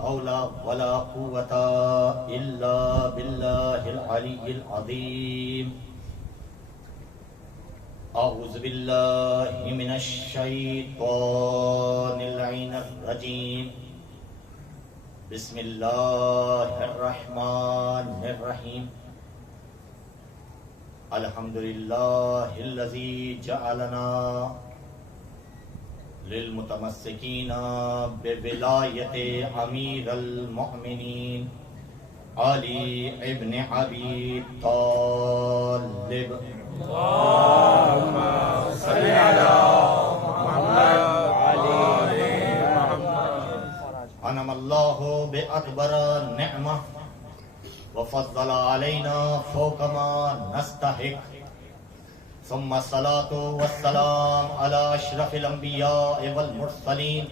حول ولا قوة إلا بالله العلي العظيم. أعوذ بالله من الشيطان اللعين الرجيم. بسم الله الرحمن الرحيم. الحمد لله الذي جعلنا للمتمسكين بولاية أمير المؤمنين علي ابن أبي طالب. اللهم صل على محمد وعلى محمد. أنعم الله بأكبر نعمة وفضل علينا فوق ما نستحق. ثم الصلاة والسلام على أشرف الأنبياء والمرسلين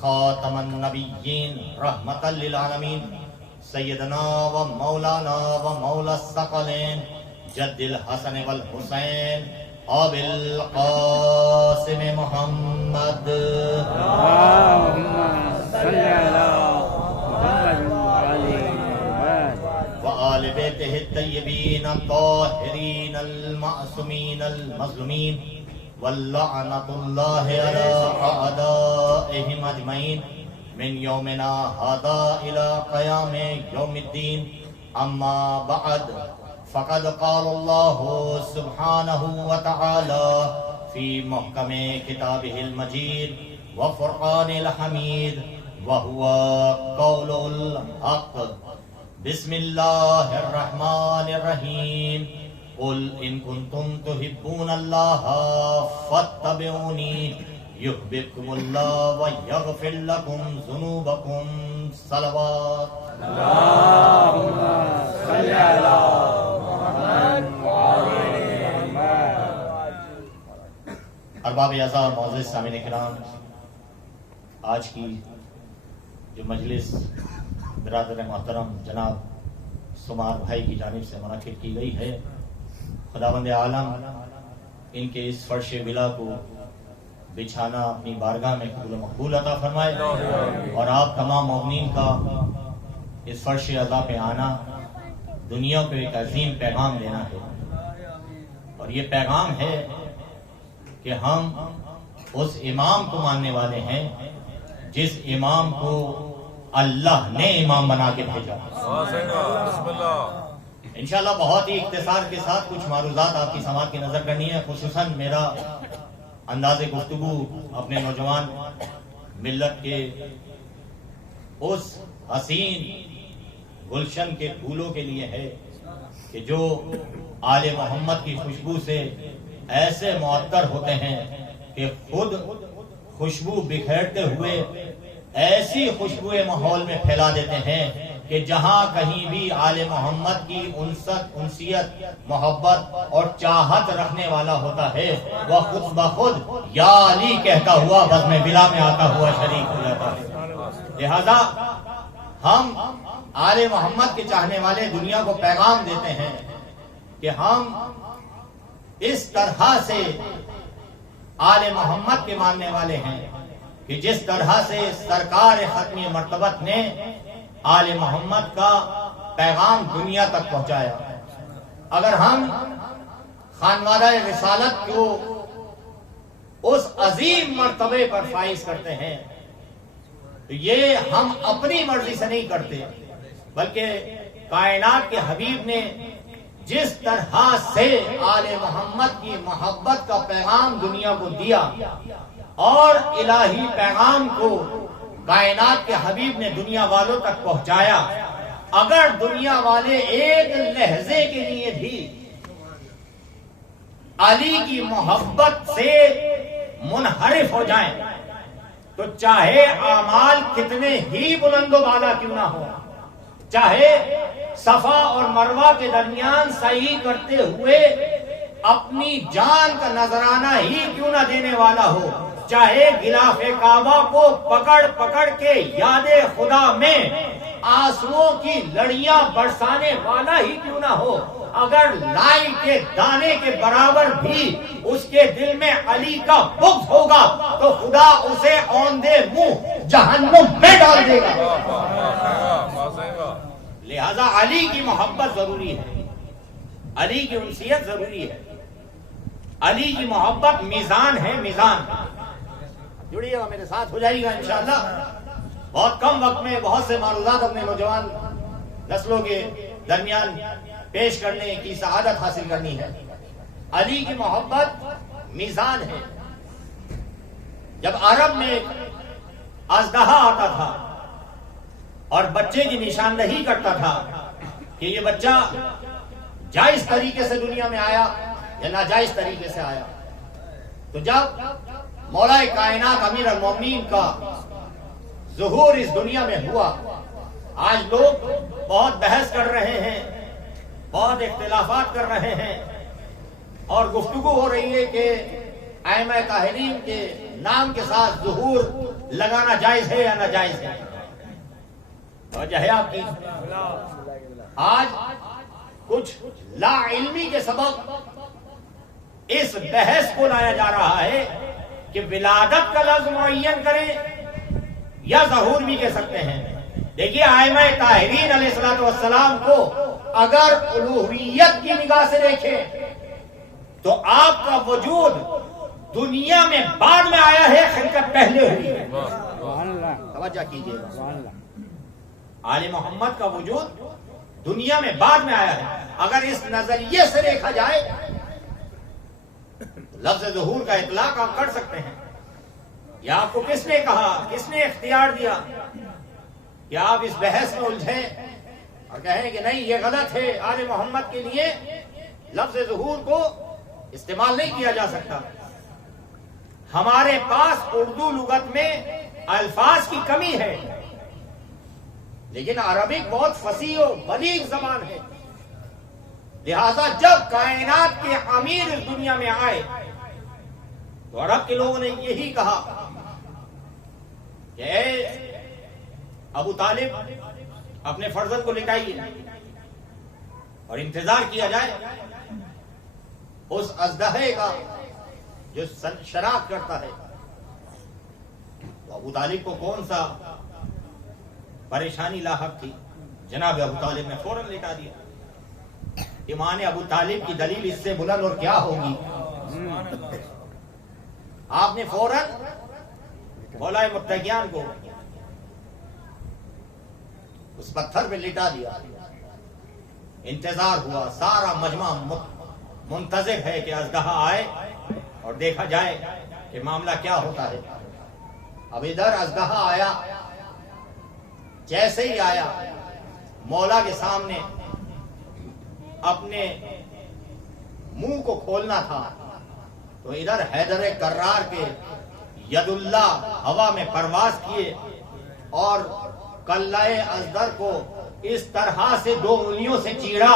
خاتم النبيين رحمة للعالمين سيدنا ومولانا ومولى الثقلين جد الحسن والحسين أبي القاسم محمد. اللهم صل على محمد وعلى وآل بيته الطيبين الطاهرين المعصومين المظلومين واللعنة الله على أعدائهم أجمعين من يومنا هذا إلى قيام يوم الدين. أما بعد فقد قال الله سبحانه وتعالى في محكم كتابه المجيد وفرقان الحميد وهو قول الحق. بسم الله الرحمن الرحيم. قل إن كنتم تحبون الله فاتبعوني يحببكم الله ويغفر لكم ذنوبكم. صلوات. اللهم صل على محمد وعلى محمد. ارباب اعزاز معزز سامعین کرام، آج کی جو مجلس برادر محترم جناب سمار بھائی کی جانب سے منعقد کی گئی ہے، خداوند عالم ان کے اس فرش ولا کو بچھانا اپنی بارگاہ میں قبول و مقبول عطا فرمائے، اور آپ تمام مومنین کا اس فرش عزا پہ آنا دنیا کو ایک عظیم پیغام دینا ہے، اور یہ پیغام ہے کہ ہم اس امام کو ماننے والے ہیں جس امام کو اللہ نے امام بنا کے بھیجا. انشاءاللہ بہت ہی اختصار کے ساتھ کچھ معروضات آپ کی سماعت کی نظر کرنی ہے. خصوصاً میرا انداز گفتگو اپنے نوجوان ملت کے اس حسین گلشن کے پھولوں کے لیے ہے کہ جو آل محمد کی خوشبو سے ایسے معطر ہوتے ہیں کہ خود خوشبو بکھیرتے ہوئے ایسی خوشبوئے ماحول میں پھیلا دیتے ہیں کہ جہاں کہیں بھی آل محمد کی انسیت محبت اور چاہت رکھنے والا ہوتا ہے وہ خود بخود یا علی کہتا ہوا بزم بلا میں آتا ہوا شریک ہو جاتا ہے. لہذا ہم آل محمد کے چاہنے والے دنیا کو پیغام دیتے ہیں کہ ہم اس طرح سے آل محمد کے ماننے والے ہیں کہ جس طرح سے سرکار ختمی مرتبت نے آل محمد کا پیغام دنیا تک پہنچایا. اگر ہم خانوادہ رسالت کو اس عظیم مرتبے پر فائز کرتے ہیں تو یہ ہم اپنی مرضی سے نہیں کرتے، بلکہ کائنات کے حبیب نے جس طرح سے آل محمد کی محبت کا پیغام دنیا کو دیا اور الہی پیغام کو کائنات کے حبیب نے دنیا والوں تک پہنچایا، اگر دنیا والے ایک لہجے کے لیے بھی علی کی محبت سے منحرف ہو جائیں تو چاہے اعمال کتنے ہی بلند و بالا کیوں نہ ہو، چاہے صفا اور مروہ کے درمیان سعی کرتے ہوئے اپنی جان کا نذرانہ ہی کیوں نہ دینے والا ہو، چاہے غلاف کعبہ کو پکڑ پکڑ کے یاد خدا میں آنسوؤں کی لڑیاں برسانے والا ہی کیوں نہ ہو، اگر لائی کے دانے کے برابر بھی اس کے دل میں علی کا بغض ہوگا تو خدا اسے اوندے منہ جہنم میں ڈال دے گا۔ لہذا علی کی محبت ضروری ہے، علی کی انسیت ضروری ہے، علی کی محبت میزان ہے، میزان۔ جڑیے گا میرے ساتھ، ہو جائے گا انشاءاللہ۔ بہت کم وقت میں بہت سے معروضات اپنے نوجوان نسلوں کے درمیان پیش کرنے کی سعادت حاصل کرنی ہے۔ علی کی محبت میزان ہے۔ جب عرب میں اژدہا آتا تھا اور بچے کی نشاندہی کرتا تھا کہ یہ بچہ جائز طریقے سے دنیا میں آیا یا ناجائز طریقے سے آیا، تو جب مولا کائنات امیر المومنین کا ظہور اس دنیا میں ہوا، آج لوگ بہت بحث کر رہے ہیں، بہت اختلافات کر رہے ہیں، اور گفتگو ہو رہی ہے کہ ائمہ طاہرین کے نام کے ساتھ ظہور لگانا جائز ہے یا ناجائز ہے۔ وجہ ہے آپ کی، آج کچھ لا علمی کے سبب اس بحث کو لایا جا رہا ہے کہ ولادت کا لفظ معین کریں یا ظہور بھی کہہ سکتے ہیں۔ دیکھیے ائمہ طاہرین علیہ السلام کو اگر الوہیت کی نگاہ سے دیکھیں تو آپ کا وجود دنیا میں بعد میں آیا ہے، خلقت پہلے ہوئی ہے۔ توجہ کیجیے گا، آل محمد کا وجود دنیا میں بعد میں آیا ہے۔ اگر اس نظریے سے دیکھا جائے لفظ ظہور کا اطلاق آپ کر سکتے ہیں۔ یا آپ کو کس نے کہا، کس نے اختیار دیا کہ آپ اس بحث میں الجھیں اور کہیں کہ نہیں یہ غلط ہے، آل محمد کے لیے لفظ ظہور کو استعمال نہیں کیا جا سکتا؟ ہمارے پاس اردو لغت میں الفاظ کی کمی ہے، لیکن عربک بہت فصیح و بلیغ زبان ہے۔ لہذا جب کائنات کے امیر اس دنیا میں آئے تو عرب کے لوگوں نے یہی کہا کہ اے ابو طالب اپنے فرزند کو لٹائیے اور انتظار کیا جائے اس اژدہے کا جو شناخت کرتا ہے۔ تو ابو طالب کو کون سا پریشانی لاحق تھی؟ جناب ابو طالب نے فوراً لٹا دیا۔ ایمان ابو طالب کی دلیل اس سے بلند اور کیا ہوگی؟ آپ نے فوراً مولا متقیان کو اس پتھر پہ لٹا دیا۔ انتظار ہوا، سارا مجمع منتظر ہے کہ اژدہا آئے اور دیکھا جائے کہ معاملہ کیا ہوتا ہے۔ اب ادھر اژدہا آیا، جیسے ہی آیا مولا کے سامنے اپنے منہ کو کھولنا تھا تو ادھر حیدر کرار کے ید اللہ ہوا میں پرواز کیے اور کلائے ازدر کو اس طرح سے دو انگلیوں سے چیڑا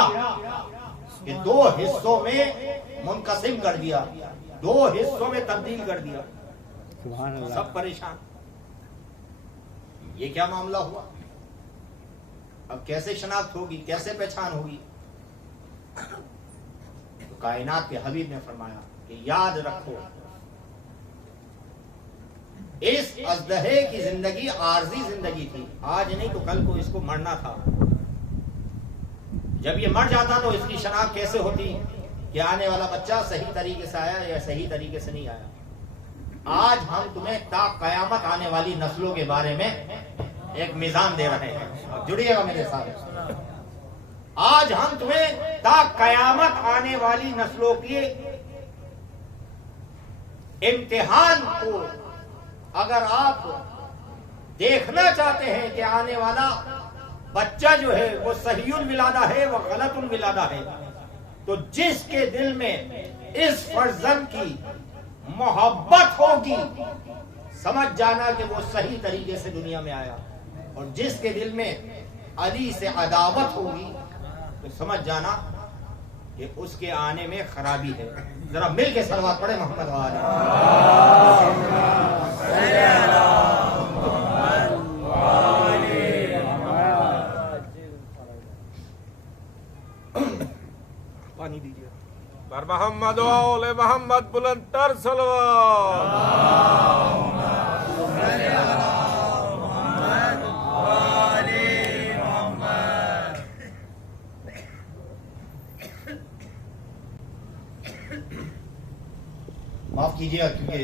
کہ دو حصوں میں منقسم کر دیا، دو حصوں میں تبدیل کر دیا۔ سب پریشان، یہ کیا معاملہ ہوا؟ اب کیسے شناخت ہوگی، کیسے پہچان ہوگی؟ تو کائنات کے حبیب نے فرمایا کہ یاد رکھو اس اژدہے کی زندگی عارضی زندگی تھی، آج نہیں تو کل کو اس کو مرنا تھا۔ جب یہ مر جاتا تو اس کی شناخت کیسے ہوتی کہ آنے والا بچہ صحیح طریقے سے آیا یا صحیح طریقے سے نہیں آیا؟ آج ہم تمہیں تا قیامت آنے والی نسلوں کے بارے میں ایک میزان دے رہے ہیں، جڑیے گا میرے ساتھ۔ آج ہم تمہیں تا قیامت آنے والی نسلوں کے امتحان کو اگر آپ دیکھنا چاہتے ہیں کہ آنے والا بچہ جو ہے وہ صحیح الولادہ ہے وہ غلط الولادہ ہے، تو جس کے دل میں اس فرزند کی محبت ہوگی سمجھ جانا کہ وہ صحیح طریقے سے دنیا میں آیا، اور جس کے دل میں علی سے عداوت ہوگی تو سمجھ جانا کہ اس کے آنے میں خرابی ہے۔ ذرا مل کے صلوات پڑھے محمد والے۔ پانی دیجیے بر محمد و آل محمد بلند تر صلوات۔ کیجیے گا کیونکہ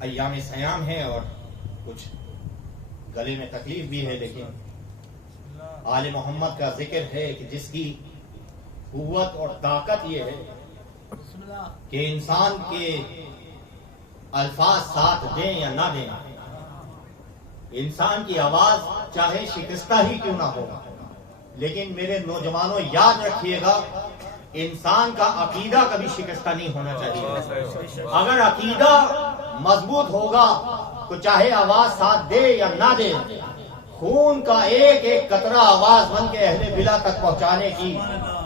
ایام سیام ہے اور کچھ گلے میں تکلیف بھی ہے، لیکن آل محمد کا ذکر ہے کہ جس کی قوت اور طاقت یہ ہے کہ انسان کے الفاظ ساتھ دیں یا نہ دیں، انسان کی آواز چاہے شکستہ ہی کیوں نہ ہو، لیکن میرے نوجوانوں یاد رکھیے گا انسان کا عقیدہ کبھی شکستہ نہیں ہونا چاہیے۔ اگر عقیدہ مضبوط ہوگا تو چاہے آواز ساتھ دے یا نہ دے، خون کا ایک ایک قطرہ آواز بن کے اہل بلا تک پہنچانے کی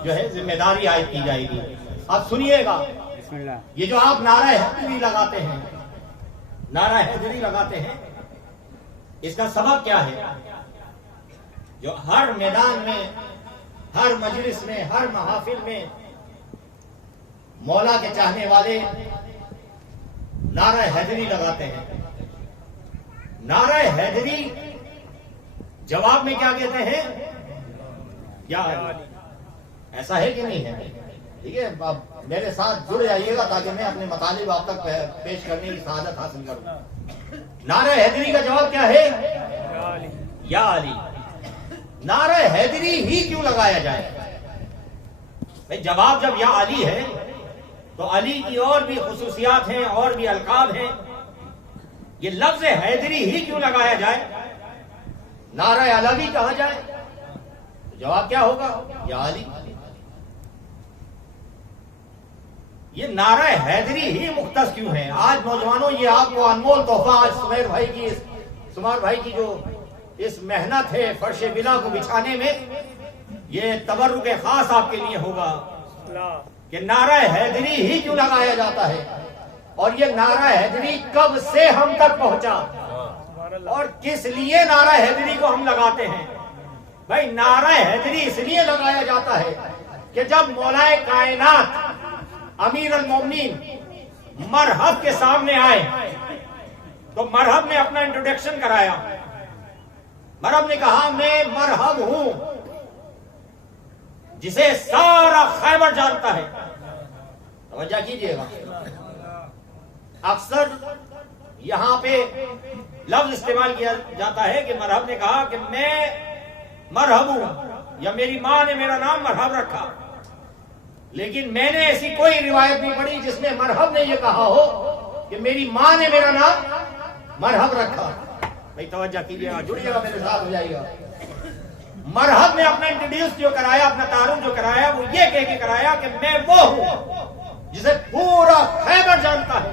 جو ہے ذمہ داری عائد کی جائے گی۔ اب سنیے گا، بسم اللہ۔ یہ جو آپ نعرہ حیدری لگاتے ہیں، نعرہ حیدری لگاتے ہیں، اس کا سبب کیا ہے؟ جو ہر میدان میں، ہر مجلس میں، ہر محافل میں مولا کے چاہنے والے نعرہ حیدری لگاتے ہیں۔ نعرہ حیدری جواب میں کیا کہتے ہیں؟ یا ایسا ہے کہ نہیں ہے؟ ٹھیک ہے، اب میرے ساتھ جڑ جائیے گا تاکہ میں اپنے مطالب آپ تک پیش کرنے کی سعادت حاصل کروں۔ نعرہ حیدری کا جواب کیا ہے؟ یا علی۔ نعرہ حیدری ہی کیوں لگایا جائے؟ بھئی جواب جب یا علی ہے تو علی کی اور بھی خصوصیات ہیں، اور بھی القاب ہیں، یہ لفظ حیدری ہی کیوں لگایا جائے؟ نعرہ علوی کہا جائے تو جواب کیا ہوگا؟ یا علی۔ یہ نعرہ حیدری ہی مختص کیوں ہے؟ آج نوجوانوں یہ آپ کو انمول تحفہ آج سمار بھائی کی جو اس محنت ہے فرش بلا کو بچھانے میں، یہ تبرک خاص آپ کے لیے ہوگا کہ نعرہ حیدری ہی کیوں لگایا جاتا ہے، اور یہ نعرہ حیدری کب سے ہم تک پہنچا، اور کس لیے نعرہ حیدری کو ہم لگاتے ہیں؟ بھائی نعرہ حیدری اس لیے لگایا جاتا ہے کہ جب مولائے کائنات امیر المومنین مرحب کے سامنے آئے تو مرحب نے اپنا انٹروڈکشن کرایا۔ مرحب نے کہا میں مرحب ہوں جسے سارا خیبر جانتا ہے۔ توجہ کیجئے گا، اکثر یہاں پہ لفظ استعمال کیا جاتا ہے کہ مرحب نے کہا کہ میں مرحب ہوں، یا میری ماں نے میرا نام مرحب رکھا، لیکن میں نے ایسی کوئی روایت نہیں پڑھی جس میں مرحب نے یہ کہا ہو کہ میری ماں نے میرا نام مرحب رکھا۔ بھائی توجہ کیجئے گا، جڑیے گا، میرے ساتھ ہو جائے گا۔ مرحب نے اپنا انٹروڈیوس جو کرایا، اپنا تعارف جو کرایا، وہ یہ کہہ کے کرایا کہ میں وہ ہوں جسے پورا خیبر جانتا ہے،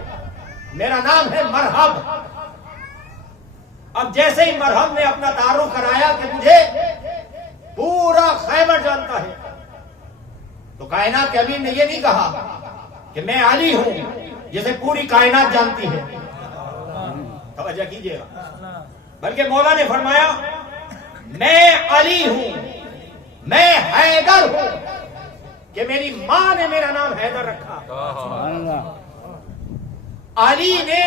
میرا نام ہے مرحب۔ اب جیسے ہی مرحب نے اپنا تعارف کرایا کہ مجھے پورا خیبر جانتا ہے، تو کائنات کے امیر نے یہ نہیں کہا کہ میں علی ہوں جسے پوری کائنات جانتی ہے۔ توجہ کیجئے گا، بلکہ مولا نے فرمایا میں علی ہوں، میں حیدر ہوں کہ میری ماں نے میرا نام حیدر رکھا۔ علی نے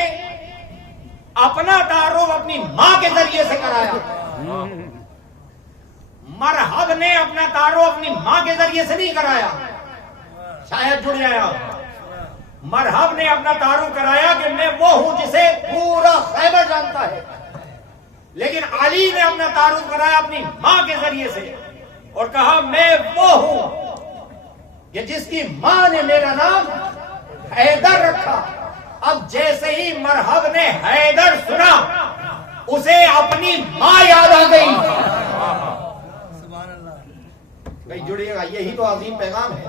اپنا تعارف اپنی ماں کے ذریعے سے کرایا، مرحب نے اپنا تعارف اپنی ماں کے ذریعے سے نہیں کرایا۔ شاید جڑ جائے آپ، مرحب نے اپنا تعارف کرایا کہ میں وہ ہوں جسے پورا خیبر جانتا ہے، لیکن علی نے اپنا تعارف کرایا اپنی ماں کے ذریعے سے اور کہا میں وہ ہوں کہ جس کی ماں نے میرا نام حیدر رکھا۔ اب جیسے ہی مرحب نے حیدر سنا، اسے اپنی ماں یاد آ گئی۔ بھائی جڑیے گا، یہی تو عظیم پیغام ہے،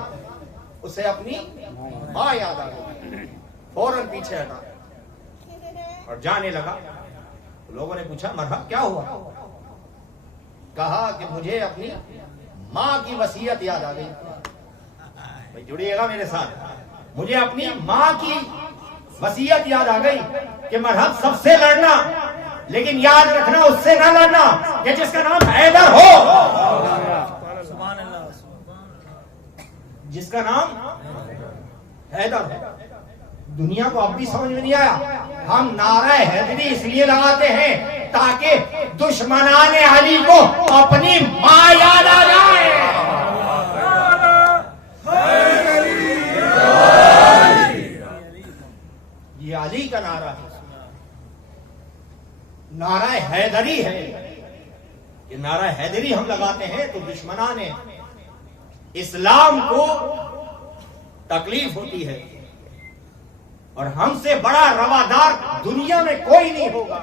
اسے اپنی ماں یاد آ گئی، فوراً پیچھے ہٹا اور جانے لگا۔ لوگوں نے پوچھا مرحب کیا ہوا؟ کہا کہ مجھے اپنی ماں کی وصیت یاد آ گئی۔ بھائی جڑیے گا میرے ساتھ، مجھے اپنی ماں کی وصیت یاد آ گئی کہ مرحب سب سے لڑنا، لیکن یاد رکھنا اس سے نہ لڑنا کہ جس کا نام حیدر ہو، جس کا نام حیدر ہو۔ دنیا کو اب بھی سمجھ میں نہیں آیا، ہم نعرہ حیدری اس لیے لگاتے ہیں تاکہ دشمنان علی کو اپنی ماں یاد آ جائے۔ علی کا نعرہ ہے، نعرہ حیدری ہے. یہ نعرہ حیدری ہم لگاتے ہیں تو دشمنان اسلام کو تکلیف ہوتی ہے، اور ہم سے بڑا روادار دنیا میں کوئی نہیں ہوگا،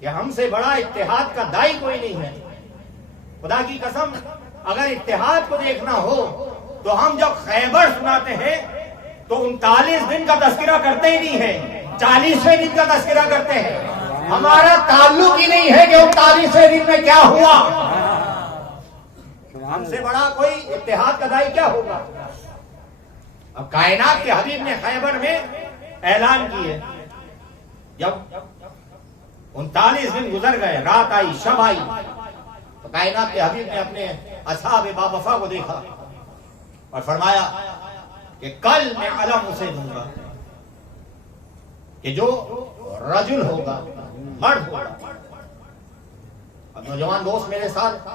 کہ ہم سے بڑا اتحاد کا دائی کوئی نہیں ہے. خدا کی قسم اگر اتحاد کو دیکھنا ہو تو ہم جب خیبر سناتے ہیں تو 39 دن کا تذکرہ کرتے ہی نہیں ہے، 40ویں دن کا تذکرہ کرتے ہیں. ہمارا تعلق ہی نہیں ہے کہ 39ویں دن میں کیا ہوا. ہم سے بڑا کوئی اتحاد کا دائی کیا ہوگا. اب کائنات کے حبیب نے خیبر میں اعلان کی ہے، جب 39 دن گزر گئے، رات آئی شب آئی، تو کائنات کے حبیب نے اپنے اصحاب باوفا کو دیکھا اور فرمایا کہ کل میں علم اسے دوں گا کہ جو رجل ہوگا، مرد ہوگا. اب نوجوان دوست میرے ساتھ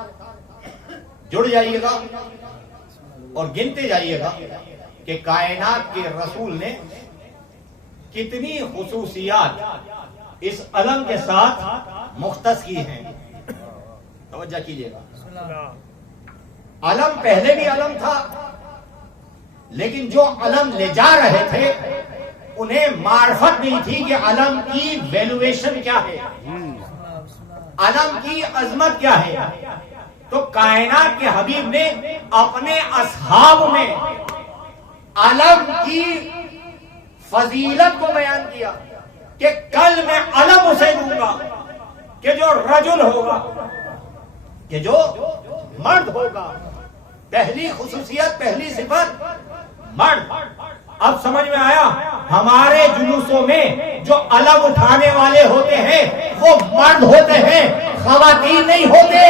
جڑ جائیے گا اور گنتے جائیے گا کہ کائنات کے رسول نے کتنی خصوصیات اس علم کے ساتھ مختص کی ہیں. توجہ کیجیے گا. علم پہلے بھی علم تھا، لیکن جو علم لے جا رہے تھے انہیں معرفت نہیں تھی کہ علم کی ویلویشن کیا ہے، علم کی عظمت کیا ہے. تو کائنات کے حبیب نے اپنے اصحاب میں علم کی فضیلت کو بیان کیا کہ کل میں علم اسے دوں گا کہ جو رجل ہوگا، کہ جو مرد ہوگا. پہلی خصوصیت، پہلی صفت مرد. اب سمجھ میں آیا ہمارے جلوسوں میں جو علم اٹھانے والے ہوتے ہیں وہ مرد ہوتے ہیں، خواتین نہیں ہوتے.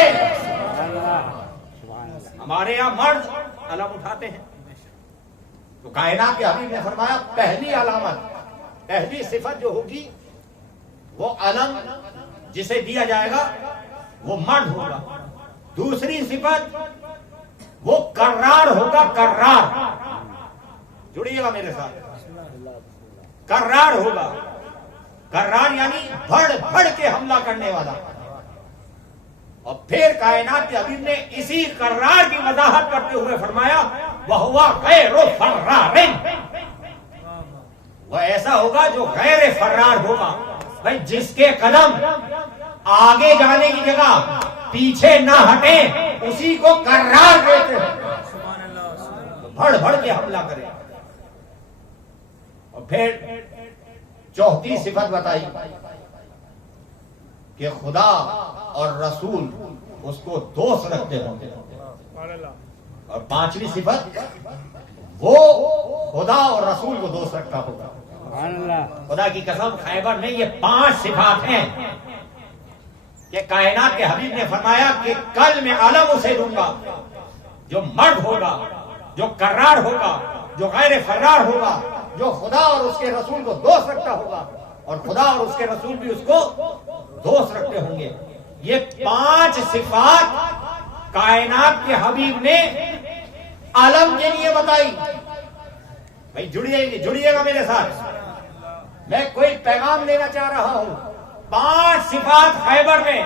ہمارے یہاں مرد علم اٹھاتے ہیں. تو کائنات کے حبیب نے فرمایا پہلی علامت، پہلی صفت جو ہوگی وہ علم جسے دیا جائے گا وہ مرد ہوگا. دوسری صفت وہ کرار ہوگا. کرار، جڑیے گا میرے ساتھ. کرار ہوگا. کرار یعنی بڑھ بڑھ کے حملہ کرنے والا. اور پھر کائنات کے حبیب نے اسی کرار کی وضاحت کرتے ہوئے فرمایا وَهُوَ غَيْرُ فَرَّارٍ. وہ ایسا ہوگا جو غیر فرار ہوگا. بھائی جس کے قدم آگے جانے کی جگہ پیچھے نہ ہٹیں اسی کو کرار کہتے ہیں. بڑھ بڑھ کے حملہ کرے. اور پھر چوتھی صفت بتائی کہ خدا اور رسول اس کو دوست رکھتے ہوں گے. اور پانچویں صفت وہ خدا اور رسول کو دوست رکھتا ہوگا. خدا کی قسم خیبر میں یہ 5 صفات ہیں کہ کائنات کے حبیب نے فرمایا کہ کل میں علم اسے دوں گا جو مرد ہوگا، جو کرار ہوگا، جو غیر فرار ہوگا، جو خدا اور اس کے رسول کو دوست رکھتا ہوگا، اور خدا اور اس کے رسول بھی اس کو دوست رکھتے ہوں گے. یہ 5 صفات کائنات کے حبیب نے علم کے لیے بتائی. بھائی جڑیے گا میرے ساتھ. میں کوئی پیغام دینا چاہ رہا ہوں. 5 صفات خیبر میں.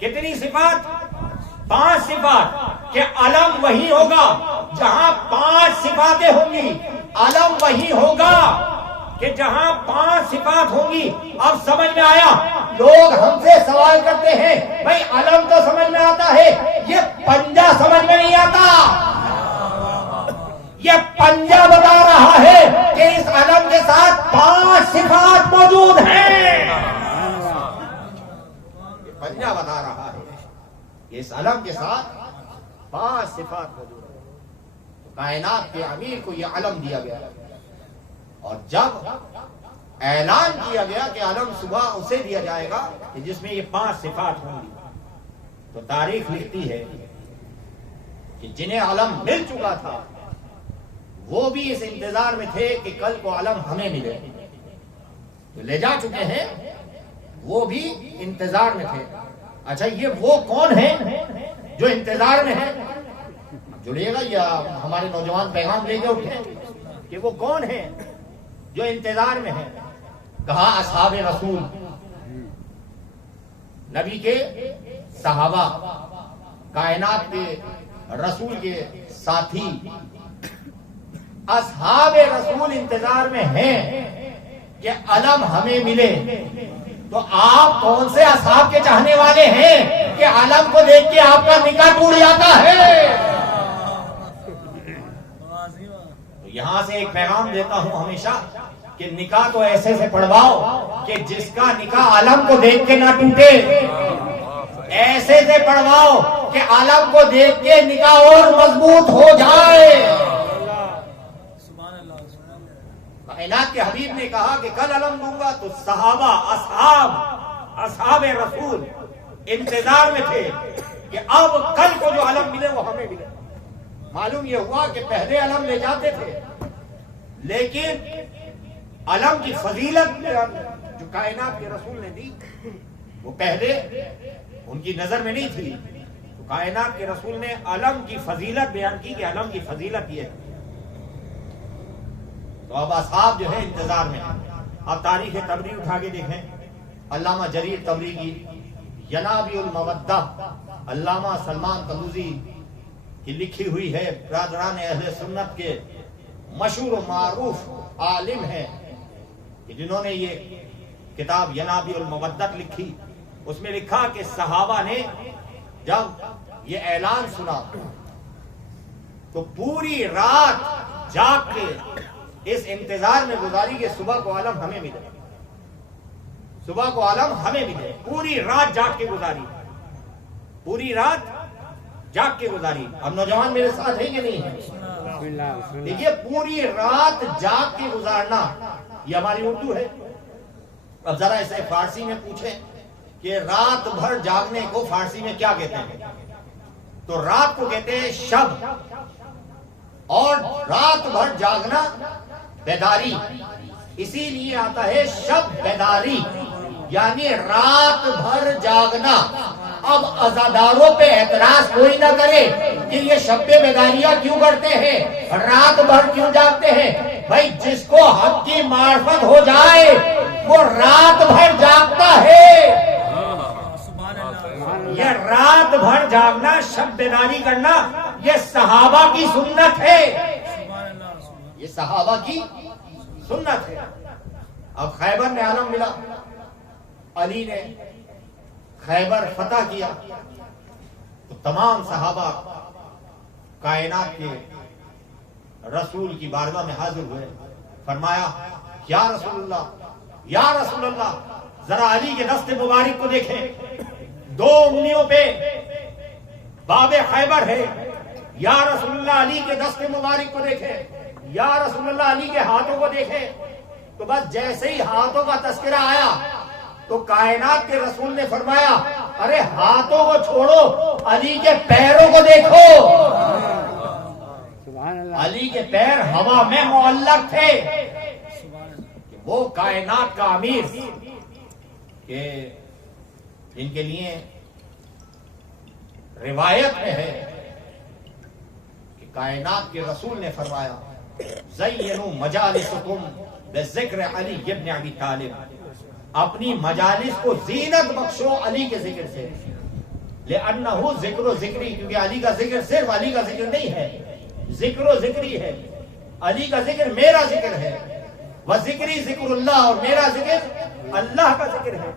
کتنی صفات؟ 5 صفات کہ علم وہی ہوگا جہاں 5 صفاتیں ہوں گی. علم وہی ہوگا کہ جہاں 5 صفات ہوں گی. اب سمجھ میں آیا. لوگ ہم سے سوال کرتے ہیں بھائی علم تو سمجھ میں آتا ہے، یہ پنجہ سمجھ میں نہیں آتا. یہ پنجہ بتا رہا ہے کہ اس علم کے ساتھ 5 صفات موجود ہیں. یہ پنجہ بتا رہا ہے کہ اس علم کے ساتھ 5 صفات موجود ہیں. کائنات کے امیر کو یہ علم دیا گیا اور جب اعلان کیا گیا کہ علم صبح اسے دیا جائے گا کہ جس میں یہ 5 صفات ہوں گی، تو تاریخ لکھتی ہے کہ جنہیں علم مل چکا تھا وہ بھی اس انتظار میں تھے کہ کل کو علم ہمیں ملے. جو لے جا چکے ہیں وہ بھی انتظار میں تھے. اچھا یہ وہ کون ہیں جو انتظار میں ہیں؟ جڑیے گا یا ہمارے نوجوان پیغام لے کے اٹھے کہ وہ کون ہیں؟ جو انتظار میں ہے. کہا اصحاب رسول، نبی کے صحابہ، کائنات کے رسول کے ساتھی، اصحاب رسول انتظار میں ہیں کہ علم ہمیں ملے. تو آپ کون سے اصحاب کے چاہنے والے ہیں کہ علم کو دیکھ کے آپ کا نکاح ٹوٹ جاتا ہے؟ تو یہاں سے ایک پیغام دیتا ہوں ہمیشہ کہ نکاح تو ایسے سے پڑھواؤ کہ جس کا نکاح علم کو دیکھ کے نہ ٹوٹے. ایسے سے پڑھواؤ کہ علم کو دیکھ کے نکاح اور مضبوط ہو جائے. کائنات کے حبیب نے کہا کہ کل علم دوں گا، تو صحابہ، اصحاب رسول انتظار میں تھے کہ اب کل کو جو علم ملے وہ ہمیں ملے. معلوم یہ ہوا کہ پہلے علم لے جاتے تھے، لیکن علم کی فضیلت جو کائنات کے رسول نے دی وہ پہلے ان کی نظر میں نہیں تھی. تو کائنات کے رسول نے علم کی فضیلت بیان کی کہ علم کی فضیلت یہ ہے. تو اب اصحاب جو ہے انتظار میں ہیں. اب تاریخ تبری اٹھا کے دیکھیں. علامہ جریر تبریگی ینابی المودہ، علامہ سلمان قنوزی کی لکھی ہوئی ہے، برادران اہل سنت کے مشہور و معروف عالم ہیں کہ جنہوں نے یہ کتاب ینابی المودہ لکھی. اس میں لکھا کہ صحابہ نے جب یہ اعلان سنا تو پوری رات جاگ کے اس انتظار میں گزاری کہ صبح کو عالم ہمیں ملے، صبح کو عالم ہمیں ملے. پوری رات جاگ کے گزاری، پوری رات جاگ کے گزاری. اب نوجوان میرے ساتھ ہیں کہ نہیں ہیں؟ دیکھیے پوری رات جاگ کے گزارنا یہ ہماری اردو ہے. اب ذرا اسے فارسی میں پوچھیں کہ رات بھر جاگنے کو فارسی میں کیا کہتے ہیں؟ تو رات کو کہتے ہیں شب، اور رات بھر جاگنا بیداری. اسی لیے آتا ہے شب بیداری، یعنی رات بھر جاگنا. اب عزاداروں پہ اعتراض کوئی نہ کرے کہ یہ شب بیداریاں کیوں کرتے ہیں، رات بھر کیوں جاگتے ہیں. بھائی جس کو حق کی معرفت ہو جائے وہ رات بھر جاگتا ہے. یہ رات بھر جاگنا، شب بیداری کرنا، یہ صحابہ کی سنت ہے، یہ صحابہ کی سنت ہے. اب خیبر میں عالم ملا، علی نے خیبر فتح کیا تو تمام صحابہ کائنات کے رسول کی بارگاہ میں حاضر ہوئے. فرمایا یا رسول اللہ، یا رسول اللہ، ذرا علی کے دست مبارک کو دیکھیں، 2 انگلیوں پہ باب خیبر ہے. یا رسول اللہ علی کے دست مبارک کو دیکھیں، یا رسول اللہ علی کے ہاتھوں کو دیکھیں. تو بس جیسے ہی ہاتھوں کا تذکرہ آیا تو کائنات کے رسول نے فرمایا ارے ہاتھوں کو چھوڑو، علی کے پیروں کو دیکھو. علی کے پیر ہوا میں معلق تھے. وہ کائنات کا امیر کہ جن کے لیے روایت میں ہے کہ کائنات کے رسول نے فرمایا زینوا مجالسکم بذکر علی ابن ابی طالب، اپنی مجالس کو زینت بخشو علی کے ذکر سے. لأنہ ذکر و ذکری، کیونکہ علی کا ذکر صرف علی کا ذکر نہیں ہے، ذکر و ذکری ہے. علی کا ذکر میرا ذکر ہے، وذکری ذکر اللہ، اور میرا ذکر اللہ کا ذکر ہے.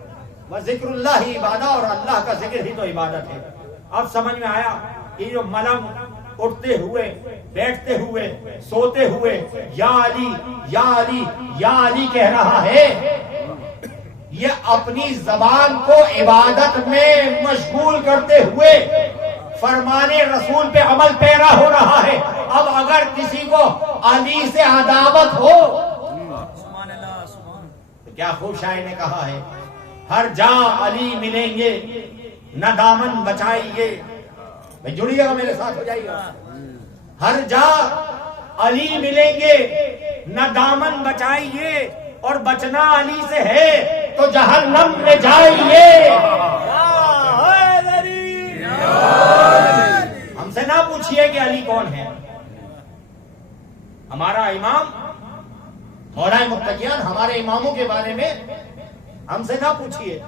وذکر اللہ ہی عبادہ، اور اللہ کا ذکر ہی تو عبادت ہے. اب سمجھ میں آیا کہ جو ملم اٹھتے ہوئے، بیٹھتے ہوئے، سوتے ہوئے یا علی یا علی یا علی کہہ رہا ہے، یہ اپنی زبان کو عبادت میں مشغول کرتے ہوئے فرمانے رسول پہ عمل پیرا ہو رہا ہے. اب اگر کسی کو علی سے عداوت ہو تو کیا خوب شاعر نے کہا ہے، ہر جا علی ملیں گے نہ دامن بچائیے. میں جڑیے گا میرے ساتھ، ہو جائیے گا. ہر جا علی ملیں گے نہ دامن بچائیے، اور بچنا علی سے ہے تو جہنم میں جائیے. ہم سے نہ پوچھئے کہ علی کون ہے. ہمارا امام مولا متقیان ہمارے اماموں کے بارے میں ہم سے نہ پوچھیے.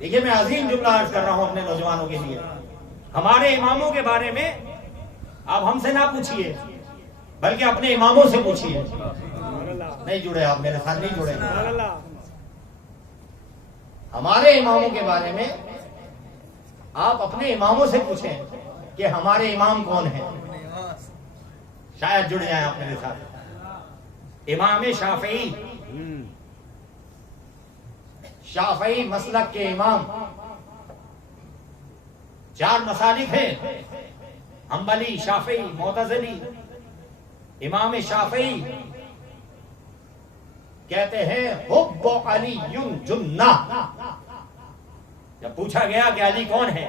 دیکھیے میں عظیم جملہ عرض کر رہا ہوں اپنے نوجوانوں کے لیے. ہمارے اماموں کے بارے میں آپ ہم سے نہ پوچھیے بلکہ اپنے اماموں سے پوچھیے. نہیں جڑے آپ میرے ساتھ نہیں جڑے. ہمارے اماموں کے بارے میں آپ اپنے اماموں سے پوچھیں کہ ہمارے امام کون ہیں. شاید جڑ جائیں آپ میرے ساتھ. امام شافعی، شافعی مسلک کے امام. 4 مسالک ہیں، حنبلی، شافعی، معتزلی. امام شافعی کہتے ہیں حب علی جنہ. جب پوچھا گیا کہ علی کون ہے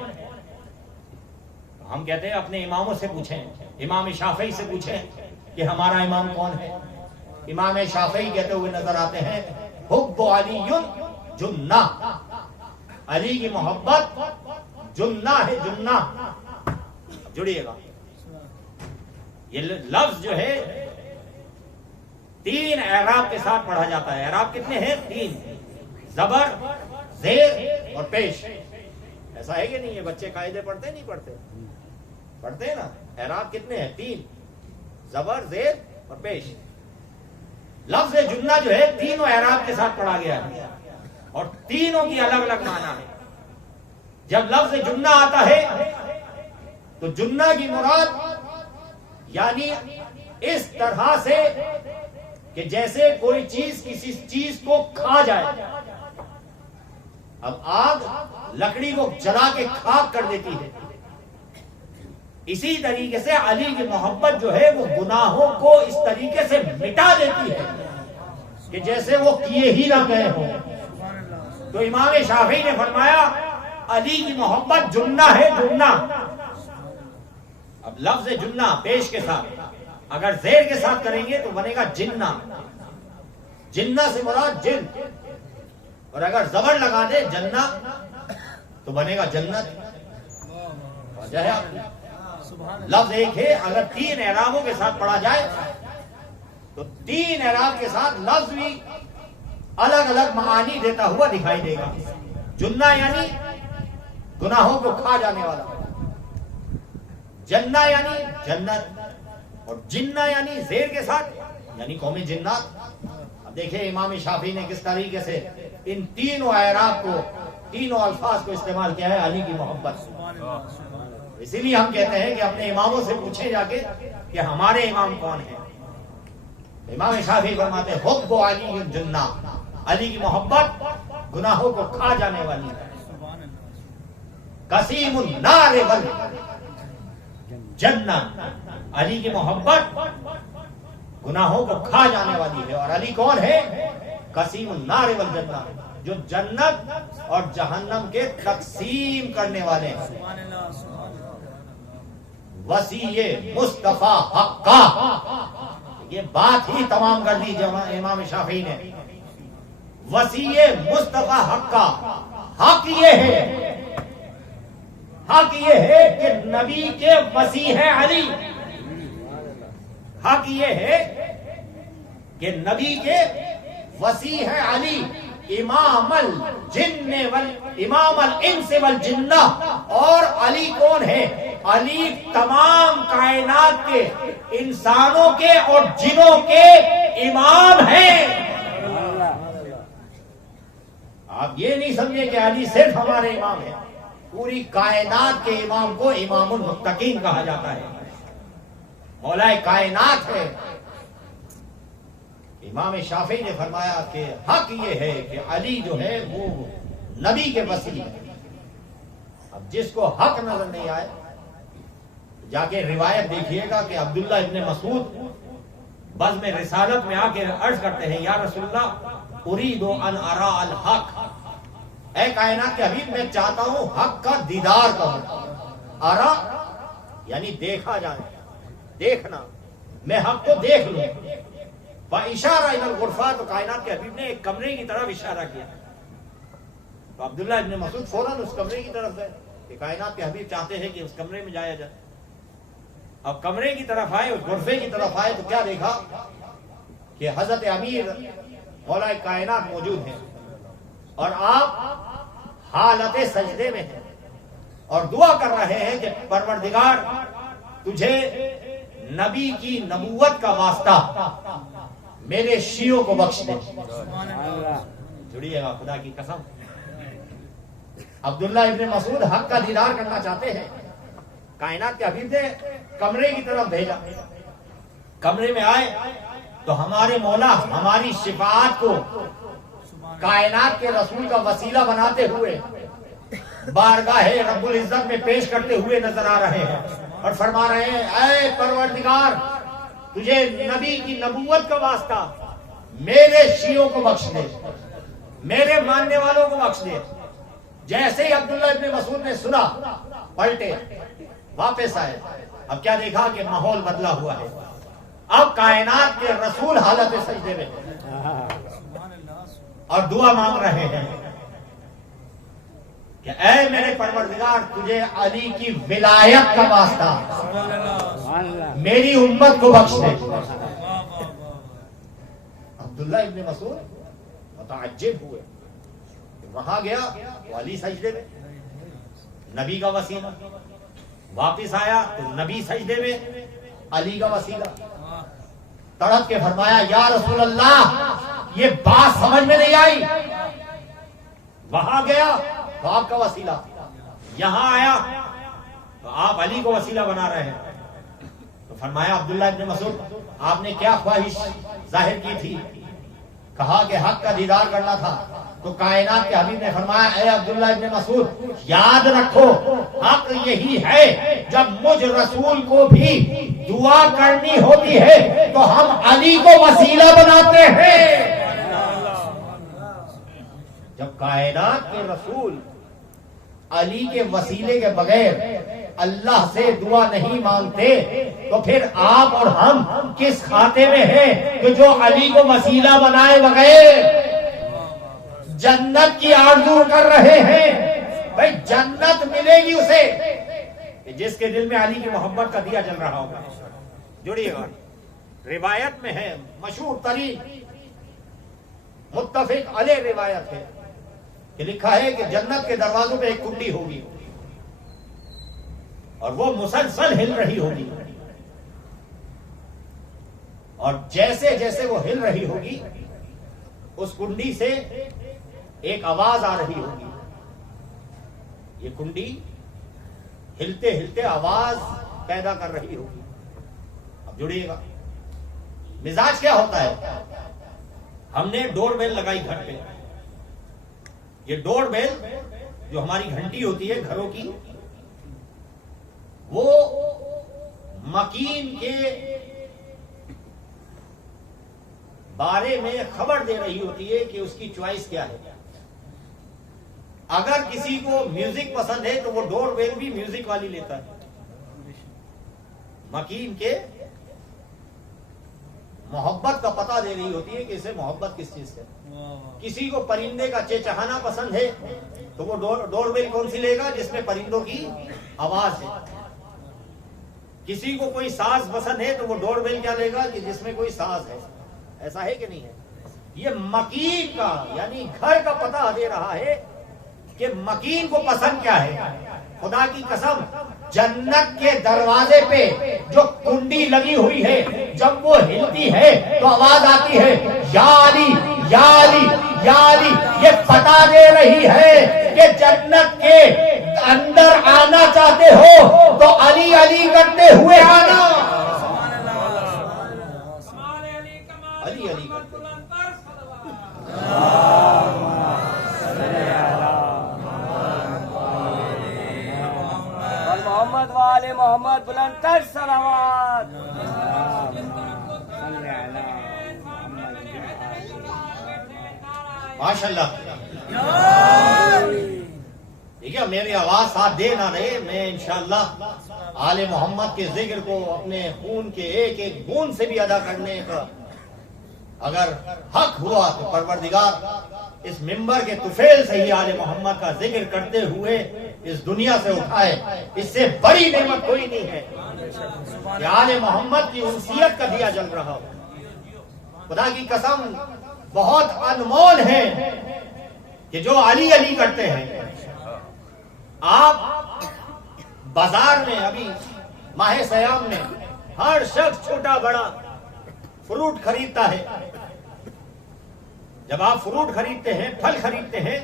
تو ہم کہتے ہیں اپنے اماموں سے پوچھیں. امام شافعی سے پوچھیں کہ ہمارا امام کون ہے. امام شافعی کہتے ہوئے نظر آتے ہیں حب علی جنہ، علی کی محبت جنہ ہے. جنہ جڑیے گا. یہ لفظ جو ہے 3 اعراب کے ساتھ پڑھا جاتا ہے. اعراب کتنے ہیں؟ 3. زبر، زیر اور پیش. ایسا ہے کہ نہیں؟ یہ بچے قاعدے پڑھتے نہیں پڑھتے؟ پڑھتے ہیں نا. اعراب کتنے ہیں؟ 3. زبر، زیر اور پیش. لفظ جنہ جو ہے 3 اعراب کے ساتھ پڑھا گیا ہے اور تینوں کی الگ الگ معنی ہے. جب لفظ جنہ آتا ہے تو جنہ کی مراد یعنی اس طرح سے کہ جیسے کوئی چیز کسی چیز کو کھا جائے. اب آگ لکڑی کو جلا کے خاک کر دیتی ہے. اسی طریقے سے علی کی محبت جو ہے وہ گناہوں کو اس طریقے سے مٹا دیتی ہے کہ جیسے وہ کیے ہی نہ گئے ہوں. تو امام شافعی نے فرمایا علی کی محبت جنہ ہے. جنہ. اب لفظ جنہ پیش کے ساتھ اگر زیر کے ساتھ کریں گے تو بنے گا جنہ. جنہ سے مراد جن. اور اگر زبر لگا دے جنہ تو بنے گا جنت. وجہ ہے آپ کی. لفظ ایک ہے. اگر 3 اعرابوں کے ساتھ پڑھا جائے تو 3 اعراب کے ساتھ لفظ بھی الگ الگ معانی دیتا ہوا دکھائی دے گا. جنہ یعنی گناہوں کو کھا جانے والا. جنہ یعنی جنت. اور جنہ یعنی زیر کے ساتھ یعنی قوم جنات. اب دیکھیں امام شافعی نے کس طریقے سے ان 3 اعراب کو، 3 الفاظ کو استعمال کیا ہے علی کی محبت. اسی لیے ہم کہتے ہیں کہ اپنے اماموں سے پوچھیں جا کے کہ ہمارے امام کون ہیں. امام شافعی فرماتے ہیں حب علی جنہ، علی کی محبت گناہوں کو کھا جانے والی ہے. قسیم النار والجنہ، علی کی محبت گناہوں کو کھا جانے والی ہے. اور علی کون ہے؟ قسیم النار والجنہ، جو جنت اور جہنم کے تقسیم کرنے والے ہیں. وسیع مصطفیٰ حقا. یہ بات ہی تمام کر دی امام شافعی نے. وسیع مصطفیٰ حقا. حق یہ ہے، حق یہ ہے کہ نبی کے وسیع ہے علی. حق یہ ہے کہ نبی کے وسیع ہے علی. امام الجن امام الانس والجنہ. اور علی کون ہے؟ علی تمام کائنات کے، انسانوں کے اور جنوں کے امام ہیں. آپ یہ نہیں سمجھے کہ علی صرف ہمارے امام ہیں. پوری کائنات کے امام کو امام المتقین کہا جاتا ہے. مولا کائنات ہے. امام شافعی نے فرمایا کہ حق یہ ہے کہ علی جو ہے وہ نبی کے وسیع ہے. اب جس کو حق نظر نہیں آئے جا کے روایت دیکھیے گا کہ عبداللہ ابن مسعود بزم رسالت میں آ کے عرض کرتے ہیں یا رسول اللہ اريد ان ارى الحق. اے کائنات کے حبیب میں چاہتا ہوں حق کا دیدار کروں. ارا یعنی دیکھا جائے، دیکھنا. میں حق کو دیکھ لوں. اشارہ الى الغرفہ، تو کائنات کے حبیب نے ایک کمرے کی طرف اشارہ کیا. تو عبداللہ ابن مسعود فوراً اس کمرے کی طرف گئے کہ کائنات کے حبیب چاہتے ہیں کہ اس کمرے میں جایا جائے. اب کمرے کی طرف آئے، اس غرفے کی طرف آئے تو کیا دیکھا کہ حضرت امیر مولا کائنات موجود ہیں اور آپ حالت سجدے میں ہیں اور دعا کر رہے ہیں کہ پروردگار تجھے نبی کی نبوت کا واسطہ میرے شیعوں کو بخش دے. جڑیے گا خدا کی قسم. عبداللہ ابن مسعود حق کا دیدار کرنا چاہتے ہیں. کائنات کے حبیب نے کمرے کی طرف بھیجا. کمرے میں آئے تو ہمارے مولا ہماری شفاعت کو کائنات کے رسول کا وسیلہ بناتے ہوئے بارگاہ رب العزت میں پیش کرتے ہوئے نظر آ رہے ہیں اور فرما رہے ہیں اے پروردگار تجھے نبی کی نبوت کا واسطہ میرے شیعوں کو بخش دے, میرے ماننے والوں کو بخش دے. جیسے ہی عبداللہ ابن مسعود نے سنا پلٹے واپس آئے. اب کیا دیکھا کہ ماحول بدلا ہوا ہے. اب کائنات کے رسول حالت سجدے میں اور دعا مانگ رہے ہیں کہ اے میرے پروردگار تجھے علی کی ولایت کا واسطہ میری امت کو بخش دے. عبداللہ ابن مسعود متعجب ہوئے. وہاں گیا تو علی سجدے میں, نبی کا وسیلہ. واپس آیا تو نبی سجدے میں, علی کا وسیلہ. تڑپ کے فرمایا یا رسول اللہ یہ بات سمجھ میں نہیں آئی. وہاں گیا تو آپ کا وسیلہ, یہاں آیا تو آپ علی کو وسیلہ بنا رہے ہیں. تو فرمایا عبداللہ ابن مسعود آپ نے کیا خواہش ظاہر کی تھی؟ کہا کہ حق کا دیدار کرنا تھا. تو کائنات کے حبیب نے فرمایا اے عبداللہ ابن مسعود یاد رکھو حق یہی ہے جب مجھ رسول کو بھی دعا کرنی ہوتی ہے تو ہم علی کو وسیلہ بناتے ہیں. جب کائنات کے رسول علی کے وسیلے کے بغیر اللہ سے دعا نہیں مانگتے تو پھر آپ اور ہم کس کھاتے میں ہیں کہ جو علی کو وسیلہ بنائے بغیر جنت کی آرزو کر رہے ہیں؟ بھائی جنت ملے گی اسے جس کے دل میں علی کی محبت کا دیا جل رہا ہوگا. جڑیے گا, روایت میں ہے مشہور ترین متفق علیہ روایت ہے کہ لکھا ہے کہ جنت کے دروازوں پہ ایک کنڈی ہوگی اور وہ مسلسل ہل رہی ہوگی, اور جیسے جیسے وہ ہل رہی ہوگی اس کنڈی سے ایک آواز آ رہی ہوگی. یہ کنڈی ہلتے ہلتے آواز پیدا کر رہی ہوگی. اب جڑیے گا مزاج کیا ہوتا ہے. ہم نے ڈور بیل لگائی گھر پہ. یہ ڈور بیل جو ہماری گھنٹی ہوتی ہے گھروں کی, وہ مکین کے بارے میں خبر دے رہی ہوتی ہے کہ اس کی چوائس کیا ہے. اگر کسی کو میوزک پسند ہے تو وہ ڈور بیل بھی میوزک والی لیتا ہے. مکین کے محبت کا پتہ دے رہی ہوتی ہے کہ اسے محبت کس چیز سے. کسی کو پرندے کا چہچہانا پسند ہے تو وہ ڈور بیل کون سی لے گا جس میں پرندوں کی آواز ہے. کسی کو کوئی ساز پسند ہے تو وہ ڈور بیل کیا لے گا کہ جس میں کوئی ساز ہے. ایسا ہے کہ نہیں ہے؟ یہ مکین کا یعنی گھر کا پتہ دے رہا ہے کہ مکین کو پسند کیا ہے. خدا کی قسم جنت کے دروازے پہ جو کنڈی لگی ہوئی ہے جب وہ ہلتی ہے تو آواز آتی ہے یا علی یا علی یا علی. یہ پتہ دے رہی ہے کہ جنت کے اندر آنا چاہتے ہو تو علی علی کرتے ہوئے آنا. علی علی کرتے محمد والے محمد بلند تر صلوات. ماشاء اللہ. دیکھیے میری آواز ساتھ دے نہ دے, میں انشاءاللہ آل محمد کے ذکر کو اپنے خون کے ایک ایک بوند سے بھی ادا کرنے کا اگر حق ہوا تو پروردگار اس منبر کے طفیل سے ہی آل محمد کا ذکر کرتے ہوئے اس دنیا سے اٹھائے. اس سے بڑی نعمت کوئی نہیں ہے کہ آل محمد کی انسیت کا دیا جل رہا ہو. خدا کی قسم بہت انمول ہے کہ جو علی علی کرتے ہیں. آپ بازار میں ابھی ماہ سیام میں ہر شخص چھوٹا بڑا فروٹ خریدتا ہے. جب آپ فروٹ خریدتے ہیں، پھل خریدتے ہیں،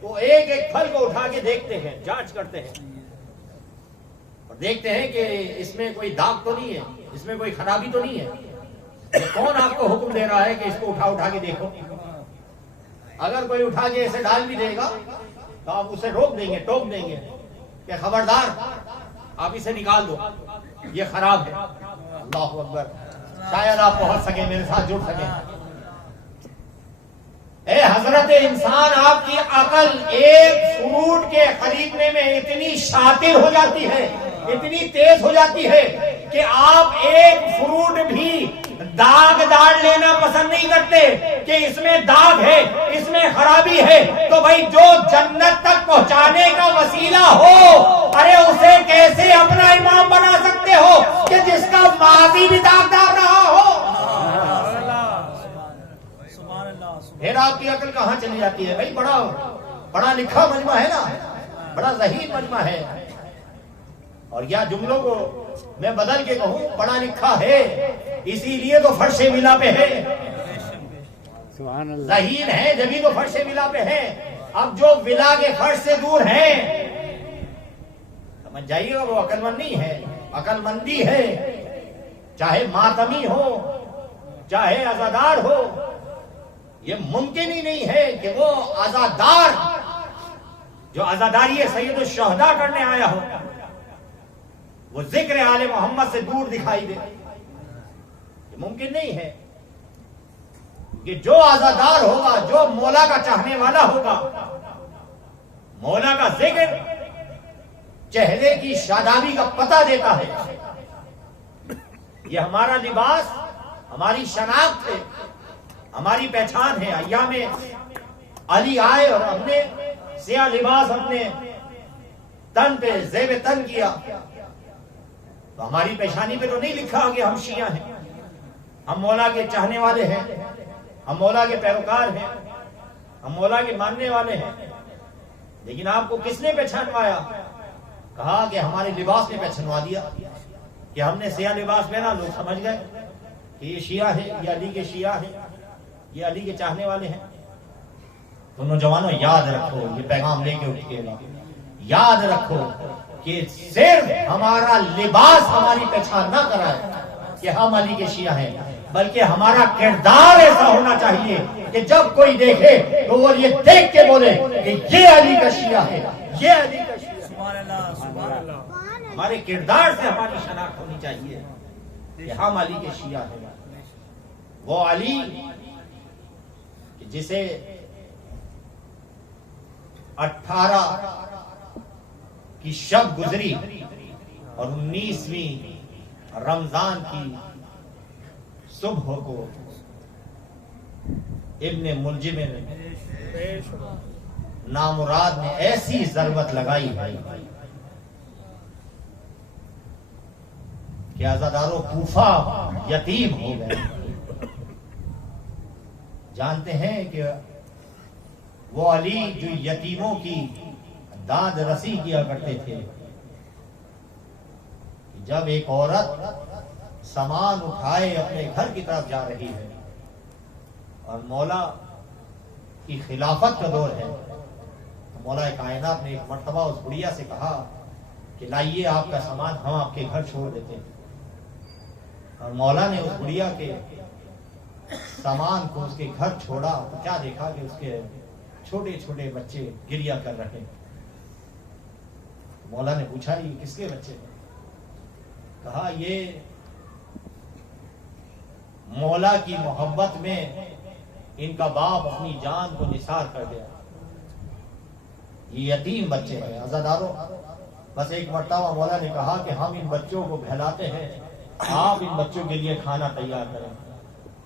تو ایک ایک پھل کو اٹھا کے دیکھتے ہیں، جانچ کرتے ہیں اور دیکھتے ہیں کہ اس میں کوئی داغ تو نہیں ہے، اس میں کوئی خرابی تو نہیں ہے. کون آپ کو حکم دے رہا ہے کہ اس کو اٹھا کے دیکھو؟ اگر کوئی اٹھا کے اسے ڈال بھی دے گا تو آپ اسے روک دیں گے، ٹوک دیں گے کہ خبردار آپ اسے نکال دو، یہ خراب ہے. اللہ اکبر. شاید آپ پہنچ سکیں، میرے ساتھ جڑ سکیں. اے حضرت انسان، آپ کی عقل ایک فروٹ کے خریدنے میں اتنی شاطر ہو جاتی ہے، اتنی تیز ہو جاتی ہے کہ آپ ایک فروٹ بھی داغ دار لینا پسند نہیں کرتے کہ اس میں داغ ہے، اس میں خرابی ہے. تو بھائی جو جنت تک پہنچانے کا وسیلہ ہو، ارے اسے کیسے اپنا امام بنا سکتے ہو کہ جس کا ماضی بھی داغدار رہا ہو؟ پھر آپ کی عقل کہاں چلی جاتی ہے؟ بھائی بڑا پڑھا لکھا مجمع ہے نا، بڑا ذہین مجمع ہے. اور یا جملوں کو میں بدل کے کہوں، پڑھا لکھا ہے اسی لیے تو فرش ملا پہ ہے. ذہین ہے جبھی تو فرش ملا پہ ہے. اب جو ولا کے فرش سے دور ہیں، سمجھ جائیے گا وہ عقل مند نہیں ہے. عقل مندی ہے، چاہے ماتمی ہو چاہے عزادار ہو. یہ ممکن ہی نہیں ہے کہ وہ عزادار جو عزاداری سید الشہداء کرنے آیا ہو وہ ذکر آل محمد سے دور دکھائی دے. یہ ممکن نہیں ہے کہ جو عزادار ہوگا، جو مولا کا چاہنے والا ہوگا، مولا کا ذکر چہرے کی شادابی کا پتہ دیتا ہے. یہ ہمارا لباس، ہماری شناخت ہے، ہماری پہچان ہے. ایام علی آئے اور ہم نے سیاہ لباس اپنے تن پہ زیب تن کیا تو ہماری پیشانی پہ تو نہیں لکھا کہ ہم شیعہ ہیں. ہم مولا کے چاہنے والے ہیں، ہم مولا کے پیروکار ہیں، ہم مولا کے ماننے والے ہیں. لیکن آپ کو کس نے پہچانوایا؟ کہا کہ ہمارے لباس نے پہچانوا دیا کہ ہم نے سیاہ لباس پہنا، لوگ سمجھ گئے کہ یہ شیعہ ہے، یہ علی کے شیعہ ہیں، یہ علی کے چاہنے والے ہیں. تو نوجوانوں یاد رکھو، یہ پیغام لے کے اٹھیے گا، یاد رکھو کہ صرف ہمارا لباس ہماری پہچان نہ کرائے کہ ہم علی کے شیعہ ہیں، بلکہ ہمارا کردار ایسا ہونا چاہیے کہ جب کوئی دیکھے تو وہ یہ دیکھ کے بولے کہ یہ علی کا شیعہ ہے، یہ علی کا شیعہ. سبحان اللہ، سبحان اللہ. ہمارے کردار سے ہماری شناخت ہونی چاہیے کہ ہم علی کے شیعہ ہیں. وہ علی جسے 18 کی شب گزری اور 19ویں رمضان کی صبح کو ابن ملجم نے نامراد نے ایسی ضربت لگائی ہے کہ عزادارو کوفہ یتیم ہو گئے. جانتے ہیں کہ وہ علی جو یتیموں کی داد رسی کیا کرتے تھے، جب ایک عورت سامان اٹھائے اپنے گھر کی طرف جا رہی ہے اور مولا کی خلافت کا دور ہے تو مولا کائنات نے ایک مرتبہ اس بڑھیا سے کہا کہ لائیے آپ کا سامان، ہم آپ کے گھر چھوڑ دیتے ہیں. اور مولا نے اس بڑھیا کے سامان کو اس کے گھر چھوڑا تو کیا دیکھا کہ اس کے چھوٹے چھوٹے بچے گریا کر رہے. مولا نے پوچھا یہ کس کے بچے ہیں؟ کہا یہ مولا کی محبت میں ان کا باپ اپنی جان کو نثار کر گیا، یہ یتیم بچے ہیں. عزاداروں، بس ایک مرتبہ مولا نے کہا کہ ہم ان بچوں کو بہلاتے ہیں، آپ ان بچوں کے لیے کھانا تیار کریں.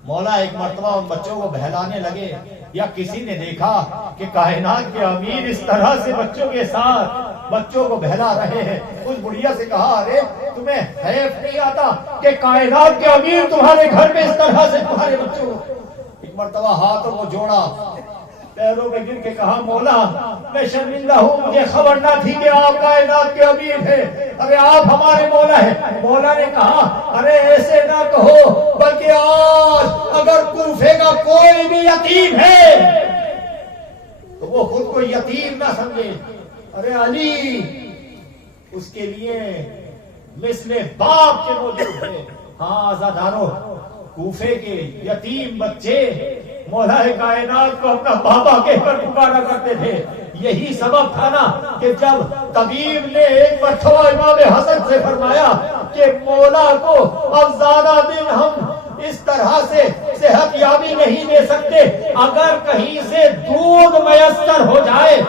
مولا ایک مرتبہ ان بچوں کو بہلانے لگے، یا کسی نے دیکھا کہ کائنات کے امیر اس طرح سے بچوں کے ساتھ بچوں کو بہلا رہے ہیں۔ اس بڑھیا سے کہا ارے تمہیں حیف نہیں آتا کہ کائنات کے امیر تمہارے گھر میں اس طرح سے تمہارے بچوں کو؟ ایک مرتبہ ہاتھوں کو جوڑا، پیروں میں گر کے کہا مولا میں شرمندہ ہوں، مجھے خبر نہ تھی کہ آپ کائنات کے امیر ہیں، ارے آپ ہمارے مولا ہیں۔ مولا نے کہا ارے ایسے نہ کہو، بلکہ آج اگر کوفے کا کوئی بھی یتیم ہے تو وہ خود کو یتیم نہ سمجھے، ارے علی اس کے لیے مثل باپ کے موجود ہے۔ ہاں عزادارو، کوفے کے یتیم بچے مولا کائنات کو اپنا بابا کہہ کر پکارا کرتے تھے۔ یہی سبب تھا نا کہ جب طبیب نے ایک مرتبہ امام حسن سے فرمایا کہ مولا کو اب زیادہ دن ہم اس طرح سے صحت یابی نہیں دے سکتے، اگر کہیں سے دودھ میسر ہو جائے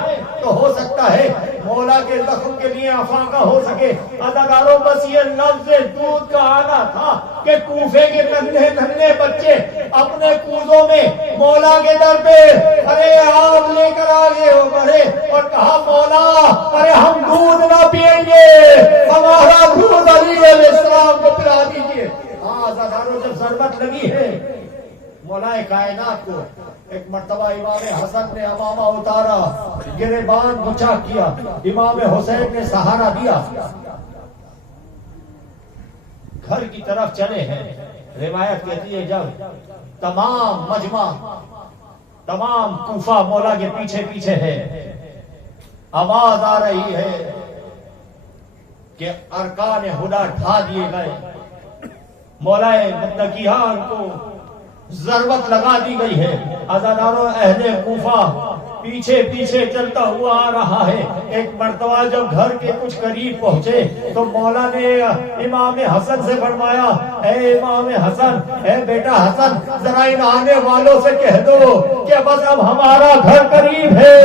تو ہو سکتا ہے مولا کے زخم کے لیے افاقہ ہو سکے۔ عزاداروں، بس یہ لفظ دودھ کا آنا تھا کہ کوفے کے ننھے ننھے بچے اپنے کوزوں میں مولا کے در پہ ارے آپ لے کر آگے ہو بڑھے اور کہا مولا ارے ہم دودھ نہ پیئیں گے، ہمارا دودھ علی علیہ السلام کو پلا دیجیے۔ ہاں عزاداروں، جب ضرورت لگی ہے مولا کائنات کو، ایک مرتبہ امام حسن نے امامہ اتارا، گریبان بچا کیا، امام حسین نے سہارا دیا، گھر کی طرف چلے ہیں۔ روایت کہتی ہے جب تمام مجمع، تمام کوفہ مولا کے پیچھے پیچھے ہے، آواز آ رہی ہے کہ ارکان ہدا ڈھا دیے گئے، مولا متقیان کو ضرورت لگا دی گئی ہے۔ عزاداروں، اہل کوفہ پیچھے پیچھے چلتا ہوا آ رہا ہے۔ ایک مرتبہ جب گھر کے کچھ قریب پہنچے تو مولا نے امام حسن سے فرمایا اے امام حسن، اے بیٹا حسن، ذرا ان آنے والوں سے کہہ دو کہ بس اب ہمارا گھر قریب ہے،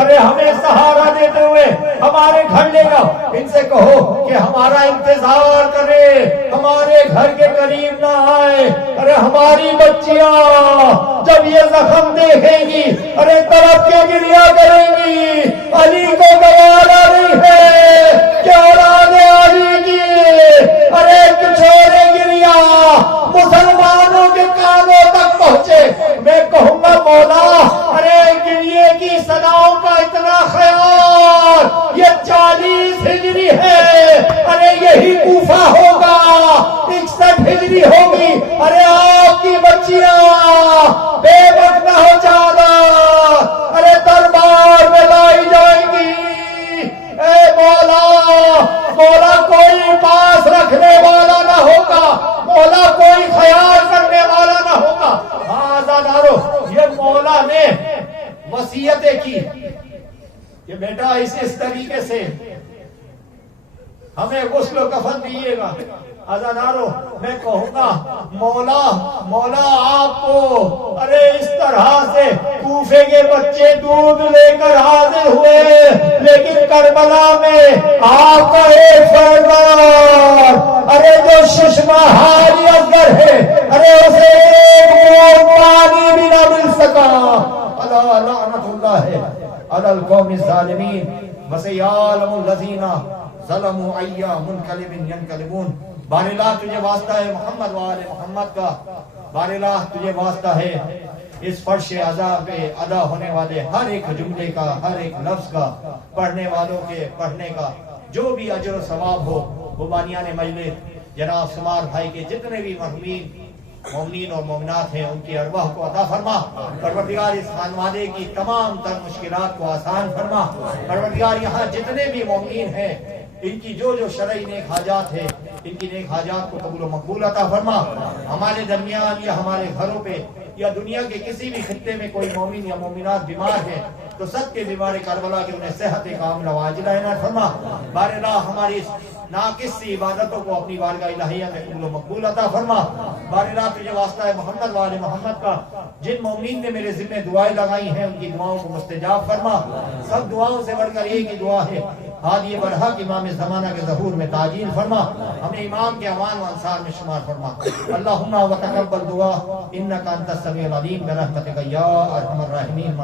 ارے ہمیں سہارا دیتے ہوئے ہمارے گھر لے گا، ان سے کہو کہ ہمارا انتظار کرے، ہمارے گھر کے قریب نہ آئے، ارے ہماری بچیاں جب یہ زخم دیکھیں گی ارے طرف کے گریا کریں گی، علی کو گوارا نہیں ہے کہ اولاد علی کی ارے چھوڑے گریا مسلمانوں کے کانوں تک پہنچے۔ میں کہوں گا مولا ارے گریے کی صداؤں کا اتنا خیال، یہ 40 ہجری ہے، ارے یہی کوفہ ہوگا، 61 ہجری ہوگی، ارے آپ کی بچیاں بے وقت نہ ہو جانا، ارے دربار میں لائی جائیں گی۔ اے مولا، مولا کوئی پاس رکھنے والا نہ ہوگا، مولا کوئی خیال کرنے والا نہ ہوگا۔ ہاں عزادارو، یہ مولا نے وصیتیں کی کہ بیٹا اس طریقے سے ہمیں غسل و کفن دیئے گا۔ عزادارو، میں کہوں گا مولا آپ کو ارے اس طرح سے کوفے کے بچے دودھ لے کر حاضر ہوئے، لیکن کربلا میں آپ کا ایک فرزند ارے جو ششما ہاری اصغر ہے، ارے اسے ایک بوند پانی بھی نہ مل سکا۔ اللہ لعنت اللہ ہے علی القوم الظالمین وسیعلم الذین ظلموا ایا منقلب ینقلبون۔ باراللہ تجھے واسطہ ہے محمد وآل محمد کا، باراللہ تجھے واسطہ ہے اس فرش عذاب پہ ادا ہونے والے ہر ایک جملے کا، ہر ایک لفظ کا، پڑھنے والوں کے پڑھنے کا جو بھی اجر و ثواب ہو، وہ بانیان مجلس جناب سمار بھائی کے جتنے بھی محمین مومنین اور مومنات ہیں ان کی ارواح کو عطا فرما۔ پروردگار اس خانوادے کی تمام تر مشکلات کو آسان فرما۔ پروردگار یہاں جتنے بھی مومنین ہیں ان کی جو شرعی نیک حاجات ہے، ان کی نیک حاجات کو قبول و مقبول عطا فرما۔ ہمارے درمیان یا ہمارے گھروں پہ یا دنیا کے کسی بھی خطے میں کوئی مومن یا مومنات بیمار ہے تو سب کے بیمار کربلا کے انہیں صحت کاملہ واجلہ عنایت فرما۔ بار الہ ہماری اس ناقص سی عبادتوں کو اپنی بارگاہ الہیہ میں قبول و مقبول عطا فرما۔ بار الہ تجھے واسطہ ہے محمد وآل محمد کا، جن مومنین نے میرے ذمہ دعائیں لگائی ہیں ان کی دعاؤں کو مستجاب فرما۔ سب دعاؤں سے بڑھ کر ایک ہی دعا ہے ہادی برحق امام زمانہ کے ظہور میں تعجیل فرما، ہمیں امام کے امان و انصار میں شمار فرما۔ اللہم وتقبل دعا انک انت السمیع العلیم برحمتک یا ارحم الراحمین۔